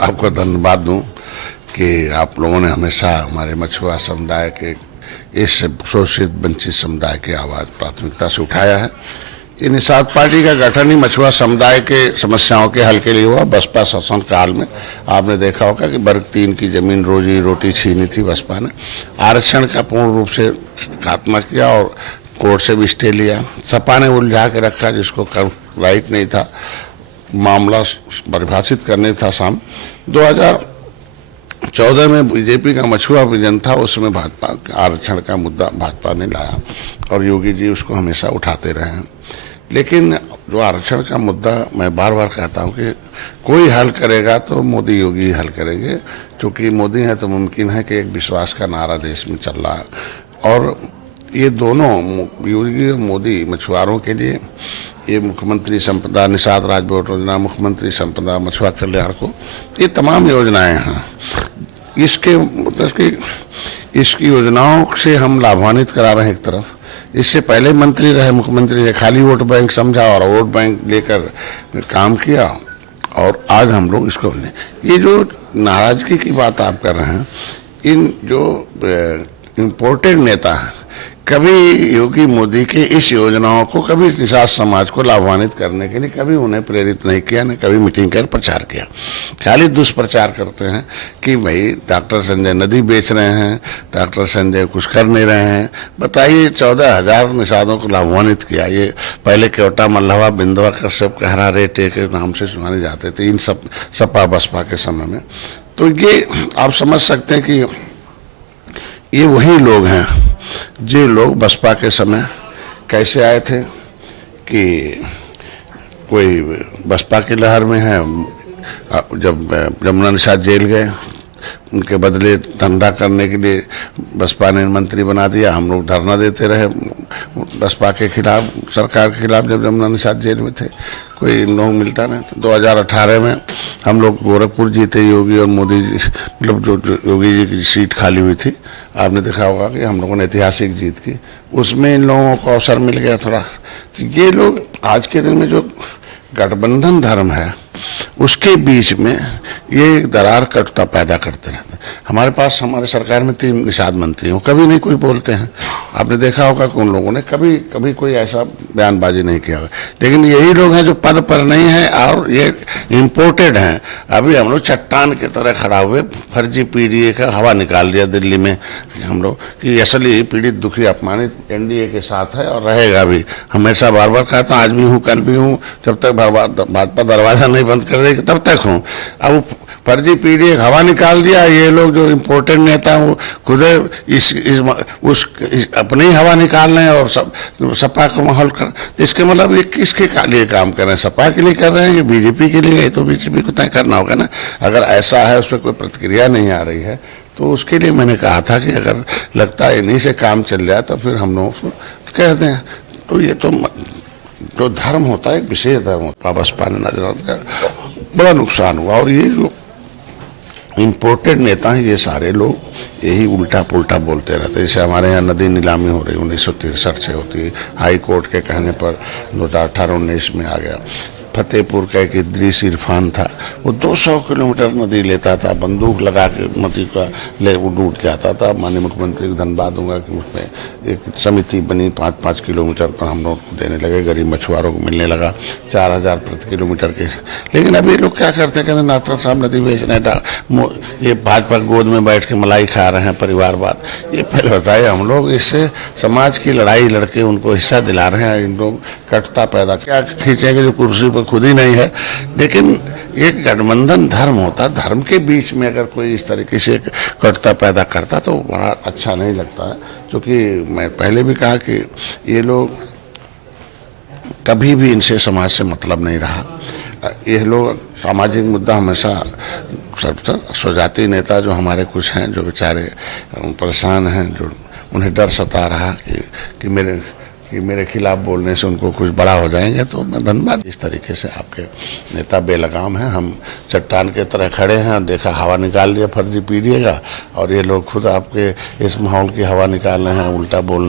आपको धन्यवाद दूं कि आप लोगों ने हमेशा हमारे मछुआ समुदाय के इस शोषित वंचित समुदाय की आवाज़ प्राथमिकता से उठाया है। ये निषाद पार्टी का गठन ही मछुआ समुदाय के समस्याओं के हल के लिए हुआ। बसपा शासन काल में आपने देखा होगा कि वर्ग 3 की जमीन रोजी रोटी छीनी थी बसपा ने। आरक्षण का पूर्ण रूप से खात्मा किया और कोर्ट से भी स्टे लिया। सपा ने उलझा के रखा, जिसको राइट नहीं था मामला परिभाषित करने था। 2014 में बीजेपी का मछुआ विजन था, उसमें भाजपा आरक्षण का मुद्दा भाजपा ने लाया और योगी जी उसको हमेशा उठाते रहे हैं। लेकिन जो आरक्षण का मुद्दा मैं बार बार कहता हूं कि कोई हल करेगा तो मोदी योगी हल करेंगे, क्योंकि मोदी है तो मुमकिन है कि एक विश्वास का नारा देश में चल रहा है। और ये दोनों योगी और मोदी मछुआरों के लिए ये मुख्यमंत्री संपदा निषाद राजबोट योजना, मुख्यमंत्री संपदा मछुआ कल्याण को, ये तमाम योजनाएं हैं। इसके मतलब इसकी योजनाओं से हम लाभान्वित करा रहे हैं एक तरफ। इससे पहले मंत्री रहे, मुख्यमंत्री ने खाली वोट बैंक समझा और वोट बैंक लेकर काम किया, और आज हम लोग इसको ये जो नाराजगी की बात आप कर रहे हैं, इन जो इम्पोर्टेड नेता हैं, कभी योगी मोदी के इस योजनाओं को, कभी निषाद समाज को लाभान्वित करने के लिए कभी उन्हें प्रेरित नहीं किया, न कभी मीटिंग कर प्रचार किया। खाली दुष्प्रचार करते हैं कि भाई डॉक्टर संजय नदी बेच रहे हैं, डॉक्टर संजय कुछ कर नहीं रहे हैं। बताइए, 14,000 निषादों को लाभान्वित किया। ये पहले केवटा मल्लवा बिंदवा कश्यप कहरा रेटे के नाम से सुनाने जाते थे इन सब सपा बसपा के समय में। तो ये आप समझ सकते हैं कि ये वही लोग हैं जो लोग बसपा के समय कैसे आए थे कि कोई बसपा की लहर में है। जब जमुना निषाद जेल गए, उनके बदले धंधा करने के लिए बसपा ने मंत्री बना दिया। हम लोग धरना देते रहे बसपा के खिलाफ, सरकार के खिलाफ। जब जमुना निषाद जेल में थे, कोई लोग मिलता नहीं। तो 2018 में हम लोग गोरखपुर जीते, योगी और मोदी जी, मतलब जो योगी जी की सीट खाली हुई थी, आपने देखा होगा कि हम लोगों ने ऐतिहासिक जीत की, उसमें इन लोगों को अवसर मिल गया थोड़ा। तो ये लोग आज के दिन में जो गठबंधन धर्म है उसके बीच में ये दरार कटता पैदा करते रहते हैं। हमारे पास हमारे सरकार में 3 निषाद मंत्री हो, कभी नहीं कोई बोलते हैं। आपने देखा होगा कि उन लोगों ने कभी कोई ऐसा बयानबाजी नहीं किया। लेकिन यही लोग हैं जो पद पर नहीं है और ये इम्पोर्टेड हैं। अभी हम लोग चट्टान की तरह खड़ा हुए फर्जी पीडीए का हवा निकाल दिया दिल्ली में हम लोग कि असली पीड़ित दुखी अपमानित एनडीए के साथ है और रहेगा भी। हमेशा बार बार कहता हूँ, आज भी हूँ कल भी हूँ, जब तक भाजपा दरवाजा नहीं बंद कर देगी तब तक हूँ। अब फर्जी पीडीए हवा निकाल दिया। ये लोग जो इम्पोर्टेंट नेता हैं वो खुद अपनी ही हवा निकाल रहे हैं और सब सपा का माहौल कर। तो इसके मतलब ये किसके लिए काम कर रहे हैं? सपा के लिए कर रहे हैं या बीजेपी के लिए? तो बीजेपी को तय करना होगा ना। अगर ऐसा है, उस पर कोई प्रतिक्रिया नहीं आ रही है, तो उसके लिए मैंने कहा था कि अगर लगता है इन्हीं से काम चल जाए तो फिर हम लोग उसको कह दें। तो ये तो जो धर्म होता है, एक विशेष धर्म होता है, बसपा ने नजरअंदाज कर बड़ा नुकसान हुआ। और ये जो इम्पोर्टेड नेता हैं, ये सारे लोग यही उल्टा पुल्टा बोलते रहते हैं। जैसे हमारे यहाँ नदी नीलामी हो रही 1963 से होती है, हाई कोर्ट के कहने पर 2018-19 में आ गया। फतेहपुर का एक इद्रीस इरफान था, वो 200 किलोमीटर नदी लेता था, बंदूक लगा के नदी का ले वो डूब जाता था। माननीय मुख्यमंत्री को धन्यवाद दूंगा कि उसमें एक समिति बनी, 5-5 किलोमीटर पर हम लोग को देने लगे, गरीब मछुआरों को मिलने लगा 4,000 प्रति किलोमीटर के। लेकिन अभी लोग क्या करते हैं, कहते हैं डॉक्टर साहब नदी बेच रहे हैं, ये भाजपा गोद में बैठ के मलाई खा रहे हैं, परिवारवाद। ये पहले बताइए, हम लोग इससे समाज की लड़ाई लड़के उनको हिस्सा दिला रहे हैं। इन लोग कटता पैदा क्या खींचेंगे जो कुर्सी खुद ही नहीं है। लेकिन एक गठबंधन धर्म होता, धर्म के बीच में अगर कोई इस तरीके से कटता पैदा करता तो बड़ा अच्छा नहीं लगता है। क्योंकि मैं पहले भी कहा कि ये लोग कभी भी इनसे समाज से मतलब नहीं रहा। ये लोग सामाजिक मुद्दा हमेशा स्वजाति नेता जो हमारे कुछ हैं, जो बेचारे परेशान हैं, जो उन्हें डर सता रहा कि मेरे खिलाफ बोलने से उनको कुछ बड़ा हो जाएंगे। तो मैं धन्यवाद, इस तरीके से आपके नेता बेलगाम हैं। हम चट्टान के तरह खड़े हैं और देखा हवा निकाल दिया फर्जी पीडीए का, और ये लोग खुद आपके इस माहौल की हवा निकाल रहे हैं, उल्टा बोल